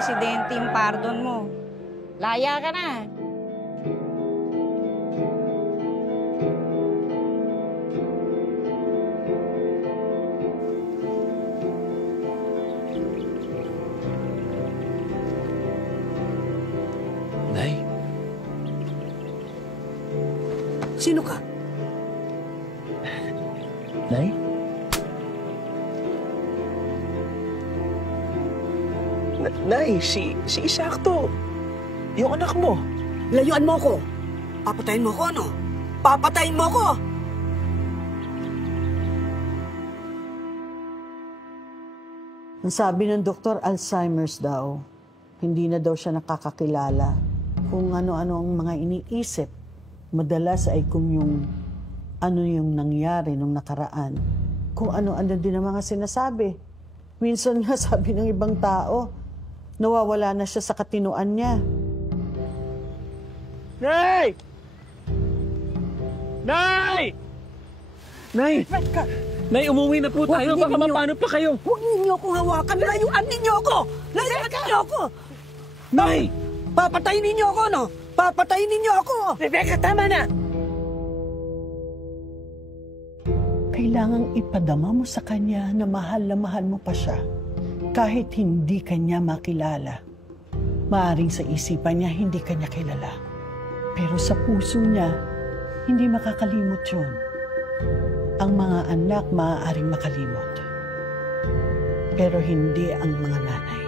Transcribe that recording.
presidente yung pardon mo. Laya ka na. Nay? Sino ka? Nay? Nay, si Isakto. Yung anak mo. Layuan mo ko. Papatayin mo ko, ano? Papatayin mo ko! Ang sabi ng doktor, Alzheimer's daw. Hindi na daw siya nakakakilala. Kung ano-ano ang mga iniisip. Madalas ay kung yung ano yung nangyari nung nakaraan. Kung ano-ano din ang mga sinasabi. Minsan nga sabi ng ibang tao, nawawala na siya sa katinuan niya. Nay! Nay! Nay! Nay, umuwi na po tayo. Baka mapano pa kayo. Huwag ninyo akong hawakan. Layuan ninyo ako! Layuan ninyo ako! Nay! Papatayin ninyo ako, no? Papatayin ninyo ako! Rebecca, tama na! Kailangang ipadama mo sa kanya na mahal mo pa siya. Kahit hindi kanya makilala. Maaring sa isipan niya hindi kanya kilala. Pero sa puso niya, hindi makakalimot yun. Ang mga anak maaaring makalimot. Pero hindi ang mga nanay.